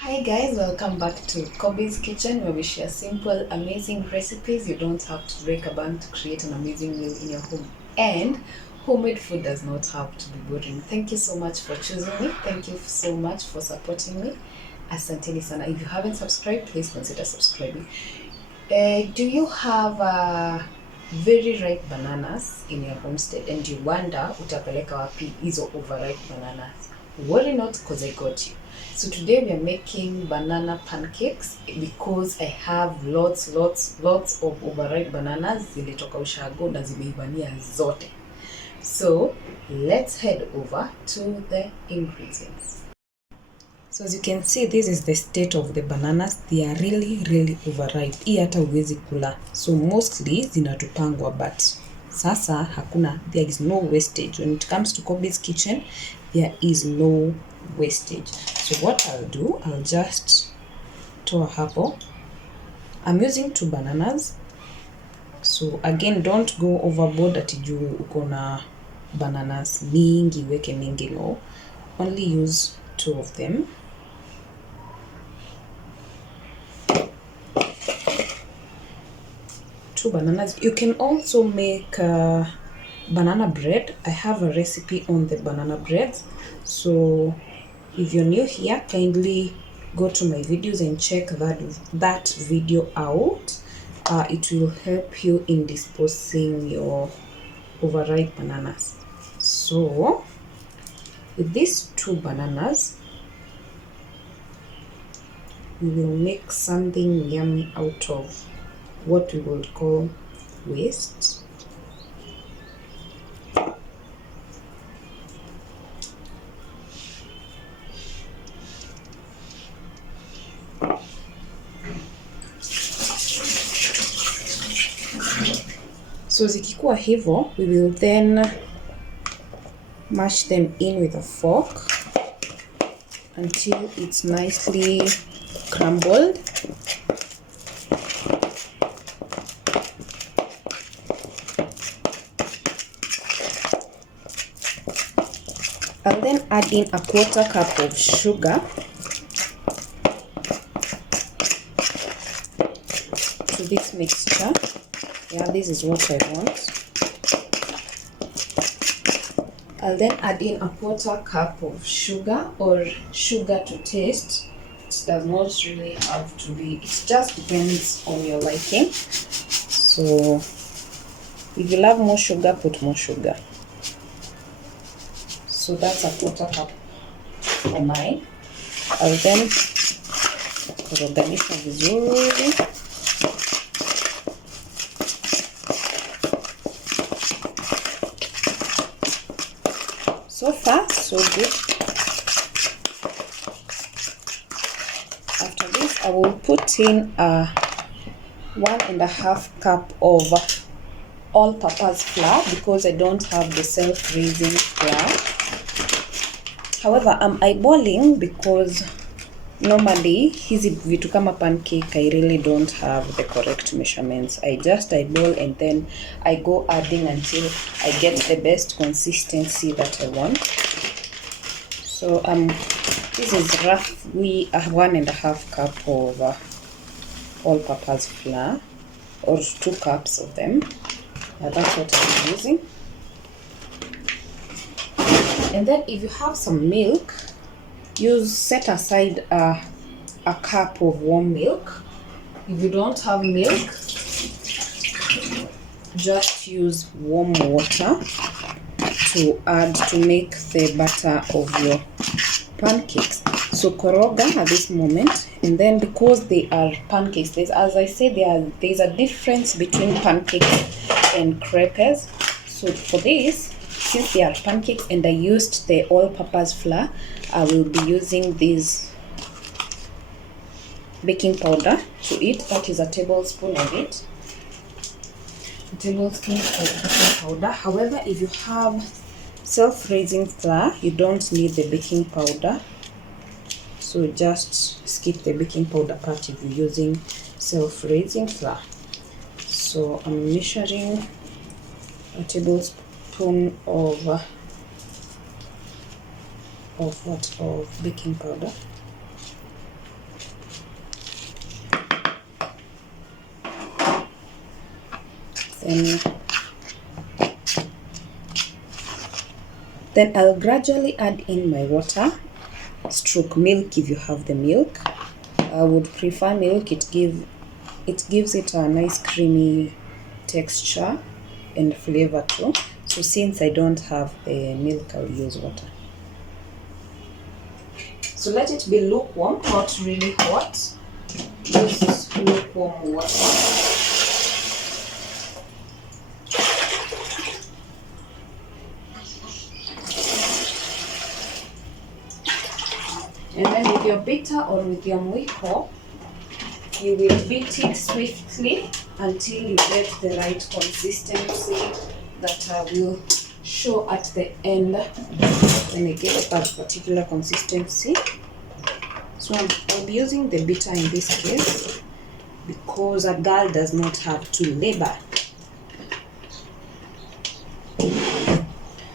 Hi guys, welcome back to Kobe's Kitchen, where we share simple, amazing recipes. You don't have to break a bank to create an amazing meal in your home. And homemade food does not have to be boring. Thank you so much for choosing me. Thank you so much for supporting me. Asanteni sana. If you haven't subscribed, please consider subscribing. Do you have very ripe bananas in your homestead and you wonder utapeleka wapi hizo overripe bananas? Worry not, because I got you. So today we are making banana pancakes because I have lots of overripe bananas zilitoka ushago na zimeivania zote. So let's head over to the ingredients. So as you can see, this is the state of the bananas. They are really overripe. Hii hata huwezi kula. So mostly zinatupangwa, but sasa hakuna, there is no wastage. When it comes to Kobe's Kitchen, there is no wastage. So what I'll do, I'll just toa hapo. I'm using 2 bananas. So again, don't go overboard ati juu uko na bananas mingi weke mingi, no. Only use 2 of them. Bananas. You can also make banana bread. I have a recipe on the banana breads. So if you're new here, kindly go to my videos and check that video out. It will help you in disposing your overripe bananas. So with these 2 bananas, we will make something yummy out of what we would call waste. So zikikuwa hivo, we will then mash them in with a fork until it's nicely crumbled. I'll then add in a 1/4 cup of sugar to this mixture. Yeah, this is what I want. I'll then add in a 1/4 cup of sugar, or sugar to taste. It does not really have to be, it just depends on your liking. So if you love more sugar, put more sugar. So that's a 1/4 cup for mine. I'll then koroganisha vizuri. So far, so good. After this, I will put in a 1.5 cup of all-purpose flour because I don't have the self-raising flour. However, I'm eyeballing because normally hizi vitu kama pancake, I really don't have the correct measurements. I just eyeball and then I go adding until I get the best consistency that I want. So this is roughly a 1.5 cup of all-purpose flour, or 2 cups of them. Yeah, that's what I'm using. And then if you have some milk, set aside a cup of warm milk. If you don't have milk, just use warm water to add to make the batter of your pancakes. So koroga at this moment, and then because they are pancakes, as I said, there's a difference between pancakes and crepes. So for this, since they are pancakes and I used the all-purpose flour, I will be using this baking powder to it. That is a tablespoon of it. A tablespoon of baking powder. However, if you have self-raising flour, you don't need the baking powder. So just skip the baking powder part if you're using self-raising flour. So I'm measuring a tablespoon of baking powder. Then I'll gradually add in my water, stroke milk if you have the milk. I would prefer milk. It gives it a nice creamy texture and flavor too. So since I don't have the milk, I'll use water. So let it be lukewarm, not really hot. Just lukewarm water. And then with your beater or with your mwiko, you will beat it swiftly until you get the right consistency that will show at the end when you get that particular consistency. So I'll be using the beater in this case because a girl does not have to labor.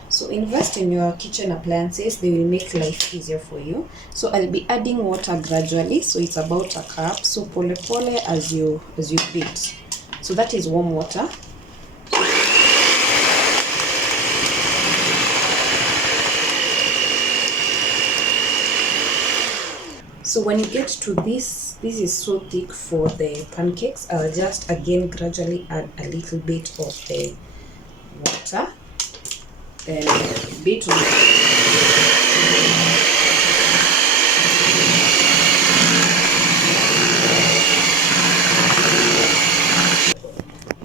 So invest in your kitchen appliances, they will make life easier for you. So I'll be adding water gradually, so it's about a cup. So pole pole as you beat. So that is warm water. So when you get to this is so thick for the pancakes, I'll just again gradually add a little bit of the water. Then beat on.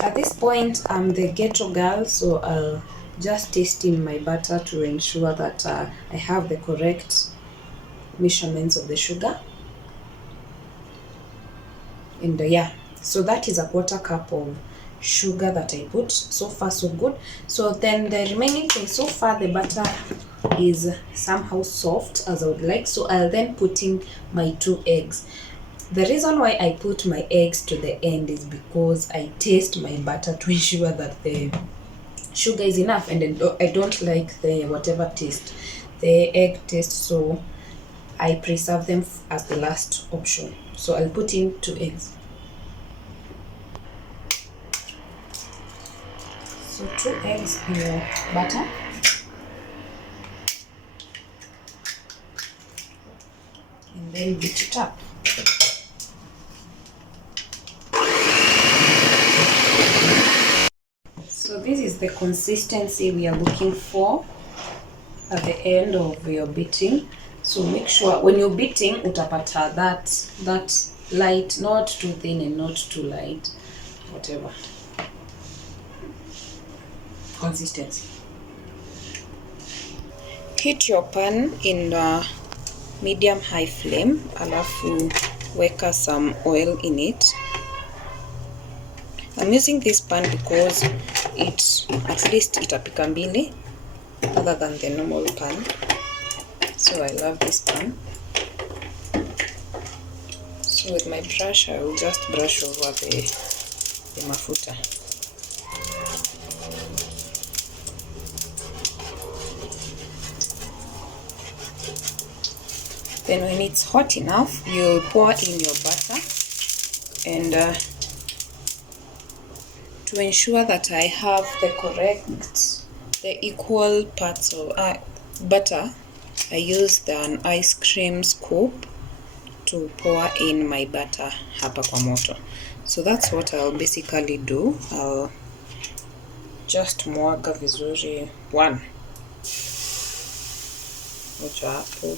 At this point, I'm the ghetto girl, so I'll just taste in my butter to ensure that I have the correct measurements of the sugar. And yeah, so that is a quarter cup of sugar that I put. So far so good. So then the remaining thing, so far the butter is somehow soft as I would like, so I'll then put in my 2 eggs. The reason why I put my eggs to the end is because I taste my butter to ensure that the sugar is enough, and I don't like the whatever taste, the egg taste, so I preserve them as the last option. So I'll put in 2 eggs. So 2 eggs in your butter. And then beat it up. So this is the consistency we are looking for at the end of your beating. So make sure when you're beating, utapata that light, not too thin and not too light, whatever consistency. Heat your pan in medium high flame, alafu weka some oil in it. I'm using this pan because it at least itapika mbili other than the normal pan. So I love this pan. So with my brush, I will just brush over the mafuta. Then when it's hot enough, you'll pour in your butter, and to ensure that I have the equal parts of butter, I used an ice cream scoop to pour in my butter hapa kwa moto. So that's what I'll basically do. I'll just mwaga vizuri one. Moja hapo.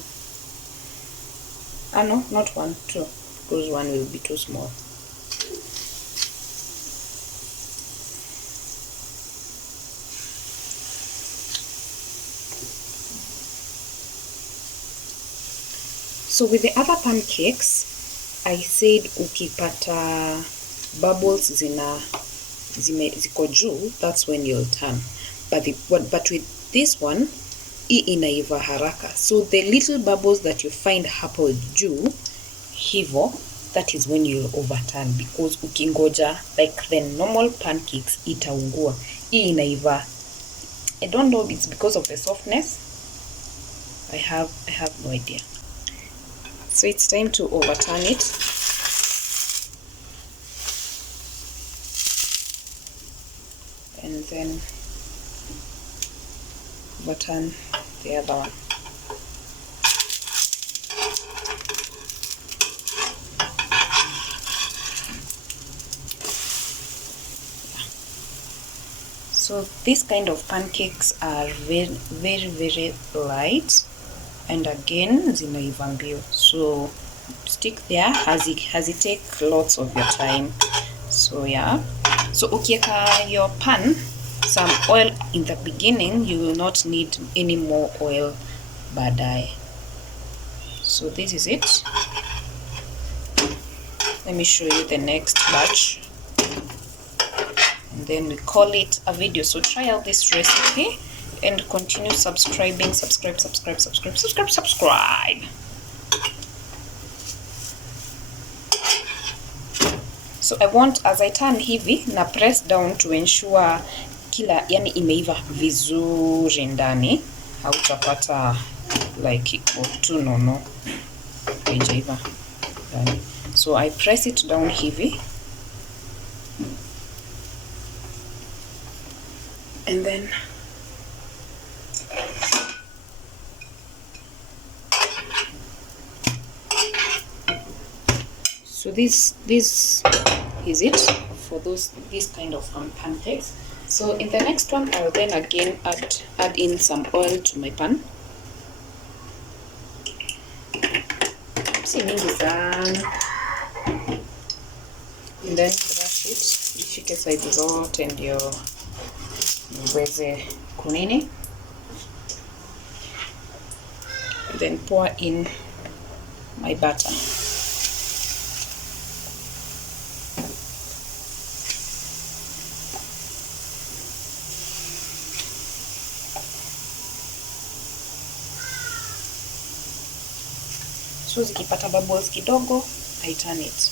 No, not 1, 2, because 1 will be too small. So with the other pancakes, I said ukipata bubbles ziko juu, that's when you'll turn. But with this one, hii inaiva haraka. So the little bubbles that you find hapo juu hivo, that is when you'll overturn, because ukingoja like the normal pancakes itaungua. Hii inaiva. I don't know if it's because of the softness. I have no idea. So it's time to overturn it. then overturn the other one. So these kind of pancakes are very light, and again zinaiva mbio, so stick there as it take lots of your time. So yeah, so ukieka your pan some oil in the beginning, you will not need any more oil baadaye. So this is it. Let me show you the next batch, and then we call it a video. So try out this recipe and continue subscribing. Subscribe. So I want, as I turn hivi na press down to ensure kila yani imeiva vizuri ndani, hautapata like iko tu nono haijaiva ndani. So I press it down hivi, and then so this is it for this kind of pancakes. So in the next one, I'll then again add in some oil to my pan. Si mingi sana, and then brush it, ishike side zote ndio niweze kunini, and then pour in my butter. So zikipata bubbles kidogo, I turn it.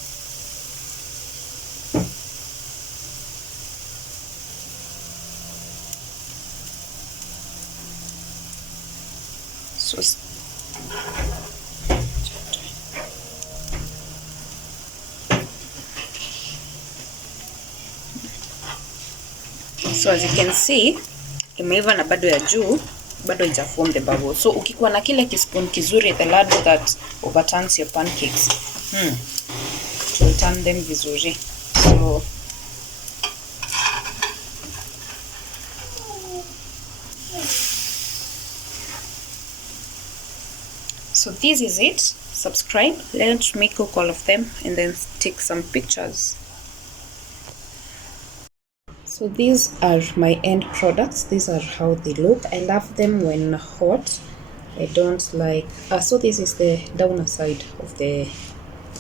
So as you can see, imeiva na bado ya juu bado ija form the bubble. So ukikuwa na kile kispoon kizuri, the ladle that overturns your pancakes, to turn them vizuri. So this is it. Subscribe. Let me cook all of them and then take some pictures. So these are my end products. These are how they look. I love them when hot. I don't like so this is the downer side of the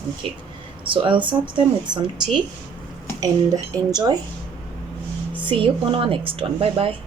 pancake. So I'll serve them with some tea and enjoy. See you on our next one. Bye bye.